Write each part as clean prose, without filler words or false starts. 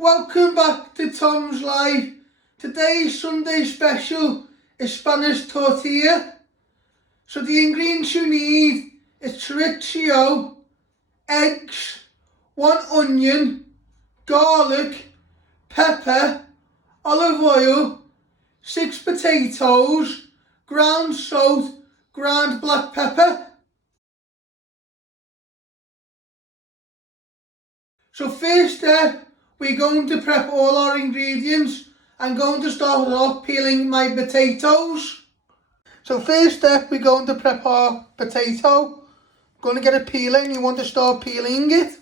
Welcome back to Tom's Life. Today's Sunday special is Spanish tortilla. So the ingredients you need is chorizo, eggs, 1 onion, garlic, pepper, olive oil, 6 potatoes, ground salt, ground black pepper. So first step, we're going to prep all our ingredients. I'm going to start off peeling my potatoes. So first step, we're going to prep our potato. Going to get a peeler and you want to start peeling it.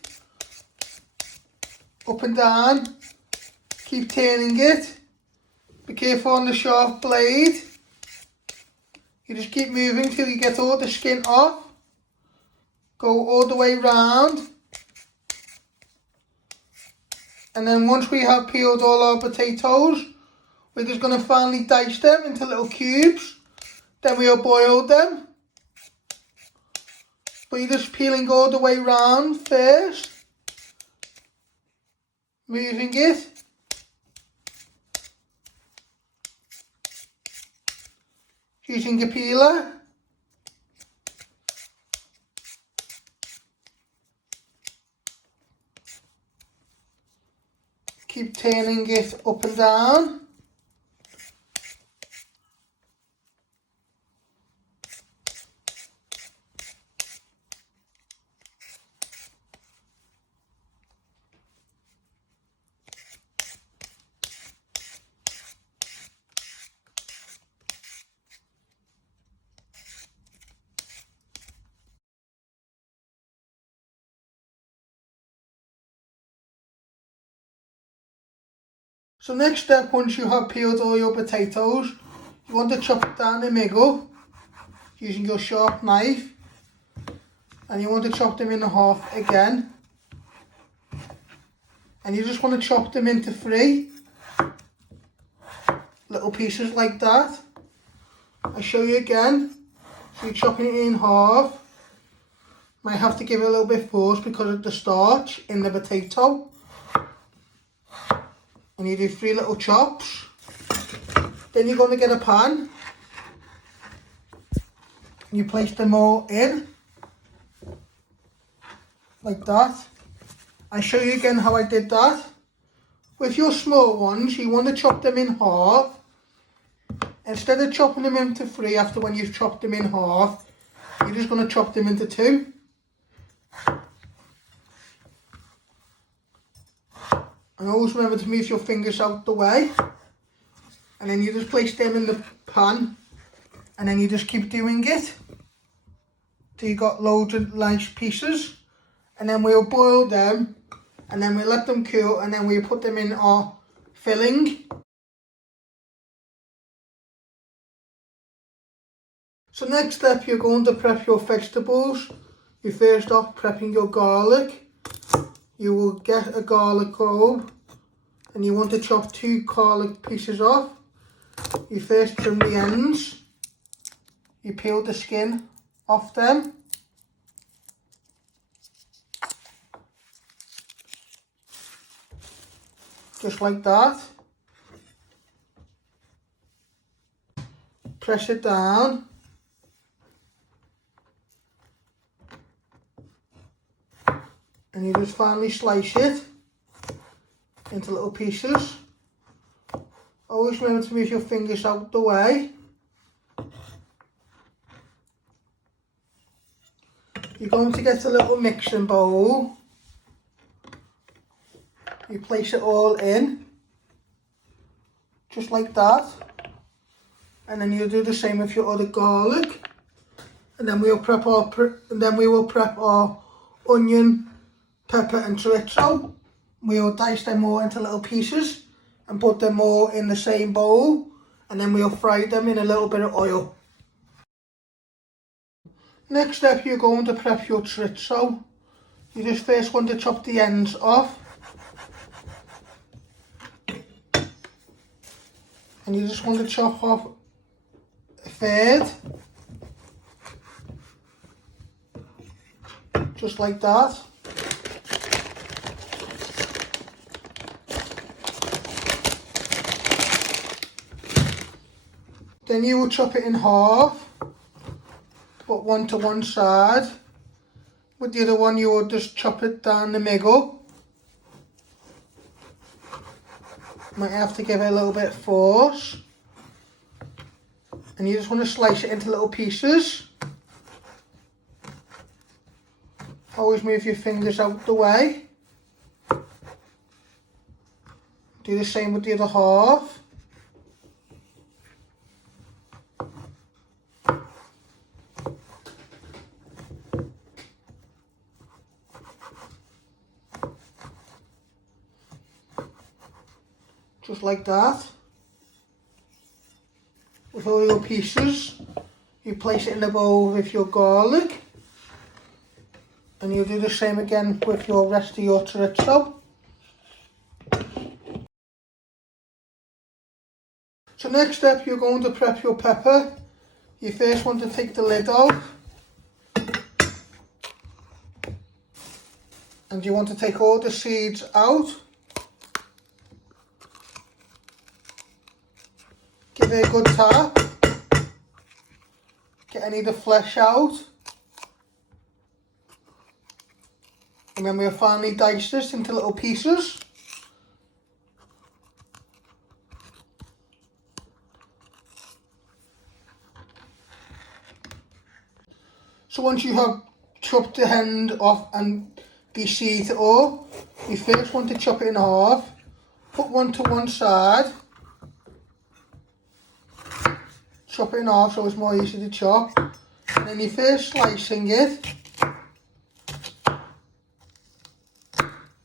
Up and down. Keep turning it. Be careful on the sharp blade. You just keep moving till you get all the skin off. Go all the way round. And then once we have peeled all our potatoes, we're just going to finally dice them into little cubes. Then we'll boil them. But you're just peeling all the way round first. Moving it. Using a peeler. Keep turning it up and down. So next step, once you have peeled all your potatoes, you want to chop it down the middle using your sharp knife, and you want to chop them in half again, and you just want to chop them into 3 little pieces like that. I'll show you again. So you're chopping it in half. Might have to give it a little bit force because of the starch in the potato. And you do 3 little chops. Then you're going to get a pan. You place them all in. Like that. I'll show you again how I did that. With your small ones, you want to chop them in half. Instead of chopping them into 3 after when you've chopped them in half, you're just going to chop them into 2. And always remember to move your fingers out the way. And then you just place them in the pan. And then you just keep doing it. Till you got loads of nice pieces. And then we'll boil them. And then we'll let them cool. And then we'll put them in our filling. So next step, you're going to prep your vegetables. You first off prepping your garlic. You will get a garlic clove and you want to chop 2 garlic pieces off. You first trim the ends. You peel the skin off them. Just like that. Press it down. And you just finally slice it into little pieces. Always remember to move your fingers out the way. You're going to get a little mixing bowl. You place it all in, just like that. And then you'll do the same with your other garlic. And then we will prep our onion, pepper and chorizo. We'll dice them all into little pieces and put them all in the same bowl, and then we'll fry them in a little bit of oil. Next step, you're going to prep your chorizo. You just first want to chop the ends off, and you just want to chop off a third, just like that. Then you will chop it in half, put one to one side. With the other one you will just chop it down the middle. Might have to give it a little bit of force. And you just want to slice it into little pieces. Always move your fingers out the way. Do the same with the other half. Just like that. With all your pieces, you place it in the bowl with your garlic. And you'll do the same again with your rest of your chorizo. So next step, you're going to prep your pepper. You first want to take the lid off. And you want to take all the seeds out. Give it a good tap. Get any of the flesh out. And then we'll finally dice this into little pieces. So once you have chopped the end off and de-seed it all, you first want to chop it in half. Put one to one side. Chop it in half so it's more easy to chop. And then you're first slicing it.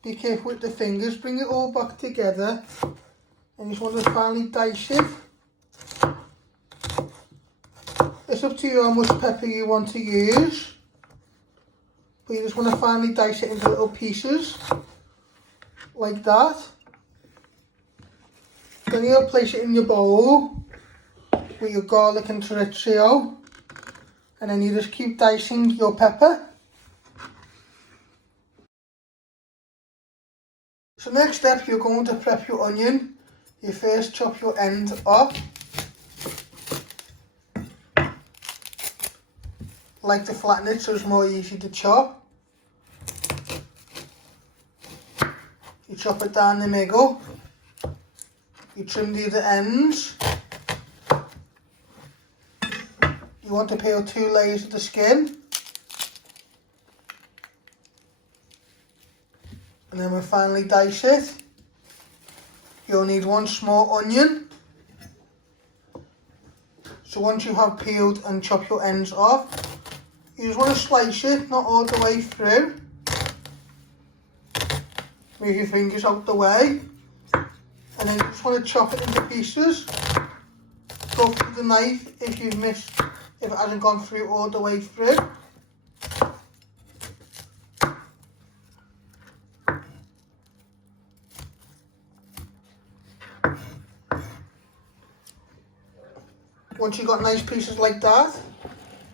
Be careful with the fingers, bring it all back together. And you just want to finally dice it. It's up to you how much pepper you want to use. But you just want to finally dice it into little pieces. Like that. Then you'll place it in your bowl with your garlic and chorizo. And then you just keep dicing your pepper. So next step, you're going to prep your onion. You first chop your end off. Like to flatten it so it's more easy to chop. You chop it down the middle. You trim the other ends. You want to peel 2 layers of the skin. And then we'll finally dice it. You'll need 1 small onion. So once you have peeled and chopped your ends off, you just want to slice it, not all the way through. Move your fingers out the way. And then you just want to chop it into pieces. Go through the knife if it hasn't gone through all the way through. Once you've got nice pieces like that,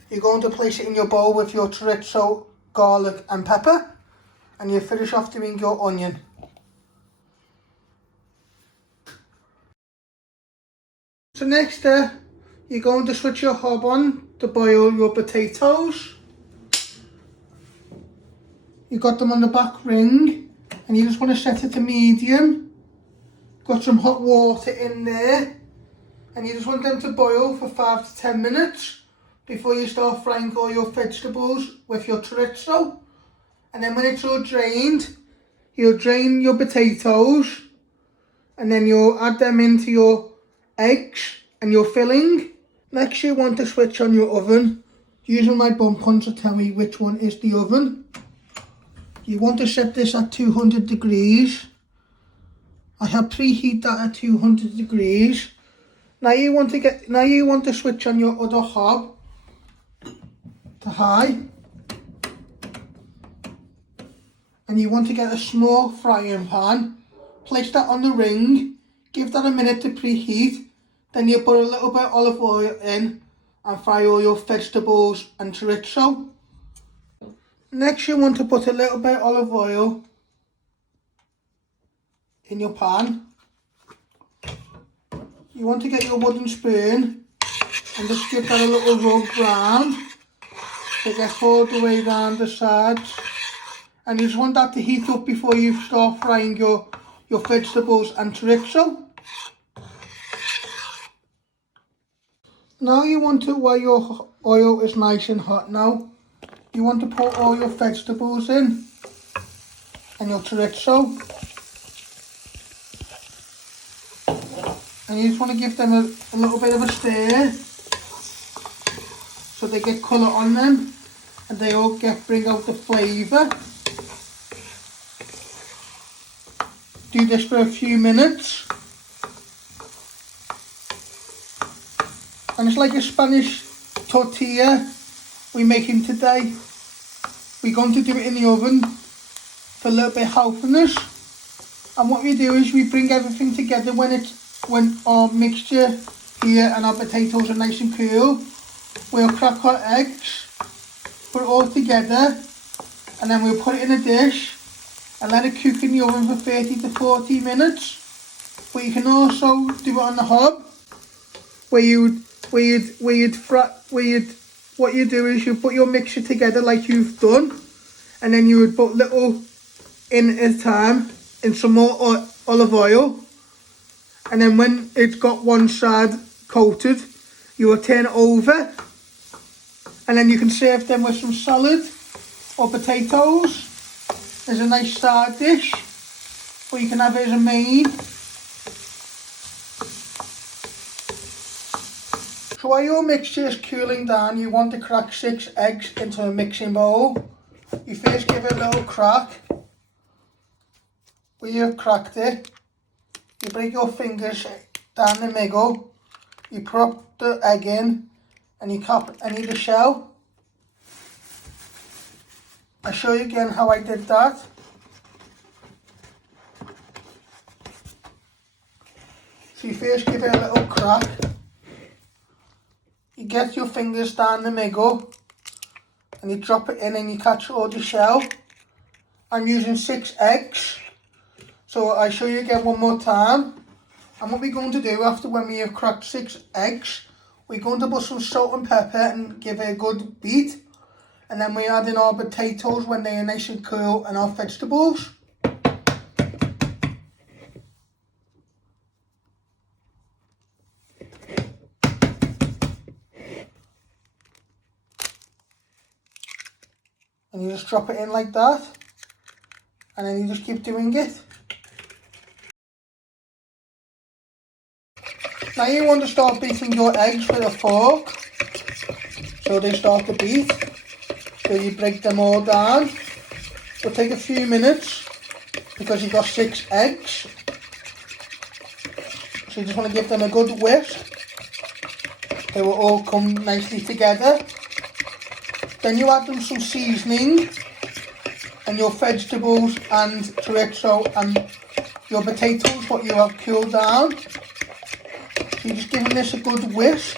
you're going to place it in your bowl with your chorizo, garlic and pepper, and you finish off doing your onion. So next you're going to switch your hob on to boil your potatoes. You got them on the back ring and you just want to set it to medium. Got some hot water in there. And you just want them to boil for 5 to 10 minutes before you start frying all your vegetables with your chorizo. And then when it's all drained, you'll drain your potatoes and then you'll add them into your eggs and your filling. Next you want to switch on your oven. Using my bump to tell me which one is the oven. You want to set this at 200 degrees. I have preheat that at 200 degrees. Now you want to switch on your other hob to high. And you want to get a small frying pan. Place that on the ring. Give that a minute to preheat. Then you put a little bit of olive oil in and fry all your vegetables and chorizo. Next you want to put a little bit of olive oil in your pan. You want to get your wooden spoon And just give that a little rub round. So it gets all the way round the sides. And you just want that to heat up before you start frying your vegetables and chorizo. Now you want to, while your oil is nice and hot now, you want to put all your vegetables in and your chorizo. And you just want to give them a little bit of a stir so they get colour on them and they all bring out the flavour. Do this for a few minutes. And it's like a Spanish tortilla we're making today. We're going to do it in the oven for a little bit of healthiness. And what we do is we bring everything together when our mixture here and our potatoes are nice and cool. We'll crack our eggs, put it all together, and then we'll put it in a dish and let it cook in the oven for 30 to 40 minutes. But you can also do it on the hob, what you do is you put your mixture together like you've done, and then you would put little in at a time in some more olive oil, and then when it's got one side coated, you will turn it over, and then you can serve them with some salad or potatoes. There's a nice side dish, or you can have it as a main. So while your mixture is cooling down, you want to crack 6 eggs into a mixing bowl. You first give it a little crack. When you've cracked it, you break your fingers down the middle, you prop the egg in, and you cap any of the shell. I'll show you again how I did that. So you first give it a little crack. You get your fingers down the middle and you drop it in and you catch all the shell. I'm using 6 eggs. So I'll show you again one more time. And what we're going to do after when we have cracked 6 eggs, we're going to put some salt and pepper and give it a good beat. And then we add in our potatoes when they are nice and cool and our vegetables. And you just drop it in like that, and then you just keep doing it. Now you want to start beating your eggs with a fork, so they start to beat. So you break them all down. It'll take a few minutes, because you've got 6 eggs. So you just want to give them a good whisk. They will all come nicely together. Then you add them some seasoning and your vegetables and chorizo and your potatoes, what you have cooled down. So you're just giving this a good whisk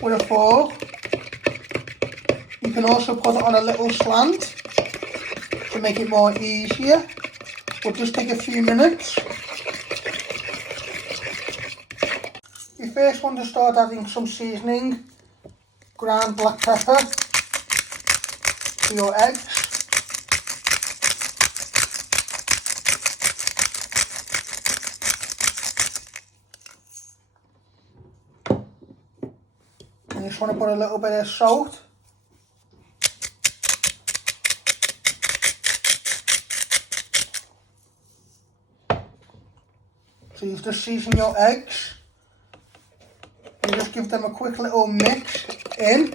with a fork. You can also put it on a little slant to make it more easier. Will just take a few minutes. You first want to start adding some seasoning, ground black pepper, to your eggs. And you just want to put a little bit of salt. So you just season your eggs. You just give them a quick little mix in.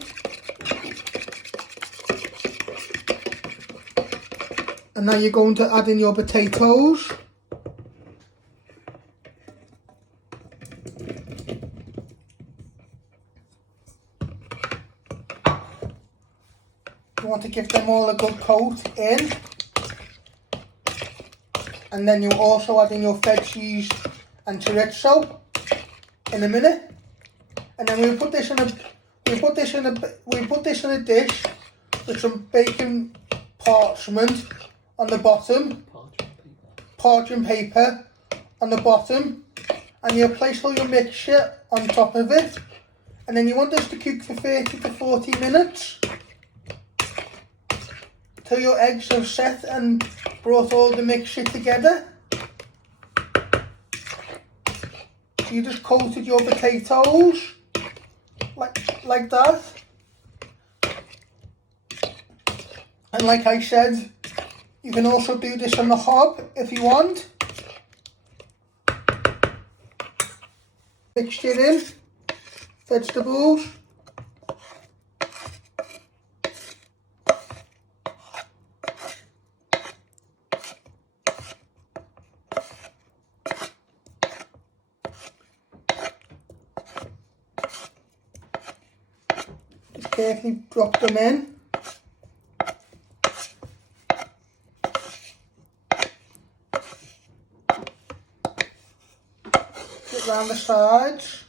And now you're going to add in your potatoes. You want to give them all a good coat in. And then you also add in your veggies and chorizo in a minute. And then we'll put this in a dish with some bacon parchment on the bottom, parchment paper on the bottom, and you'll place all your mixture on top of it, And then you want this to cook for 30 to 40 minutes till your eggs have set and brought all the mixture together. So you just coated your potatoes like that. And like I said, you can also do this on the hob if you want. Mixture in, vegetables. Just carefully drop them in. Get around the sides,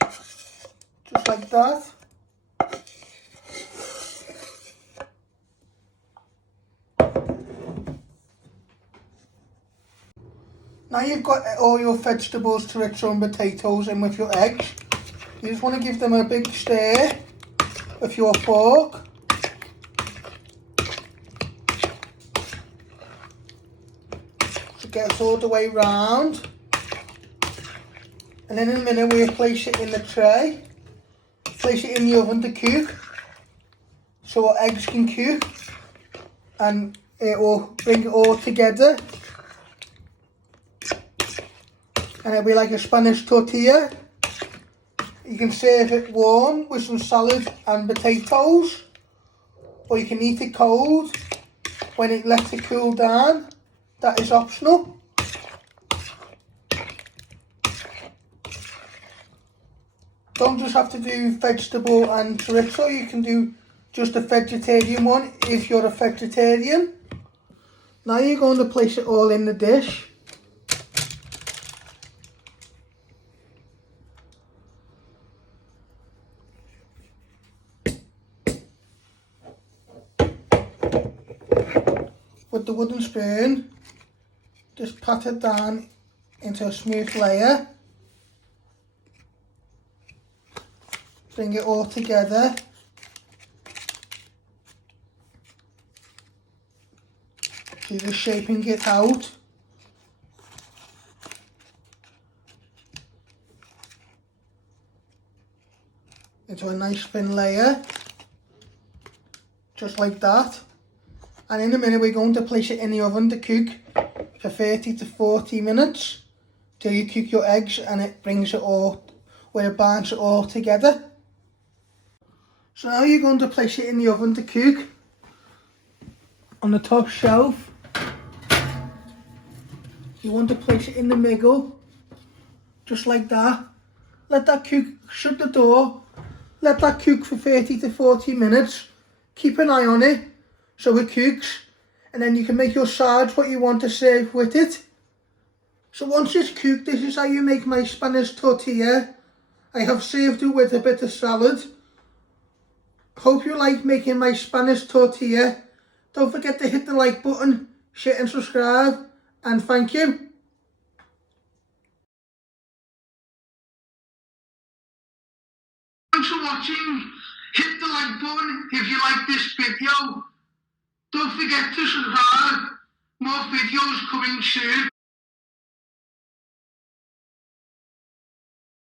just like that. Now you've got all your vegetables, chorizo and potatoes in with your eggs. You just want to give them a big stir with your fork. So get it all the way round. And then in a minute we'll place it in the tray. Place it in the oven to cook. So our eggs can cook. And it will bring it all together. And it'll be like a Spanish tortilla. You can serve it warm with some salad and potatoes, or you can eat it cold when it lets it cool down. That is optional. Don't just have to do vegetable and chorizo, you can do just a vegetarian one if you're a vegetarian. Now you're going to place it all in the dish. With the wooden spoon, just pat it down into a smooth layer. Bring it all together. So you're just shaping it out. Into a nice thin layer. Just like that. And in a minute we're going to place it in the oven to cook for 30 to 40 minutes till you cook your eggs and it brings it all, where it binds it all together. So now you're going to place it in the oven to cook on the top shelf. You want to place it in the middle, just like that. Let that cook, shut the door, let that cook for 30 to 40 minutes. Keep an eye on it so it cooks, and then you can make your sides what you want to serve with it. So once it's cooked, this is how you make my Spanish tortilla. I have served it with a bit of salad. Hope you like making my Spanish tortilla. Don't forget to hit the like button, share and subscribe, and thank you. Thanks for watching. Hit the like button if you like this video. Don't forget to subscribe. More videos coming soon.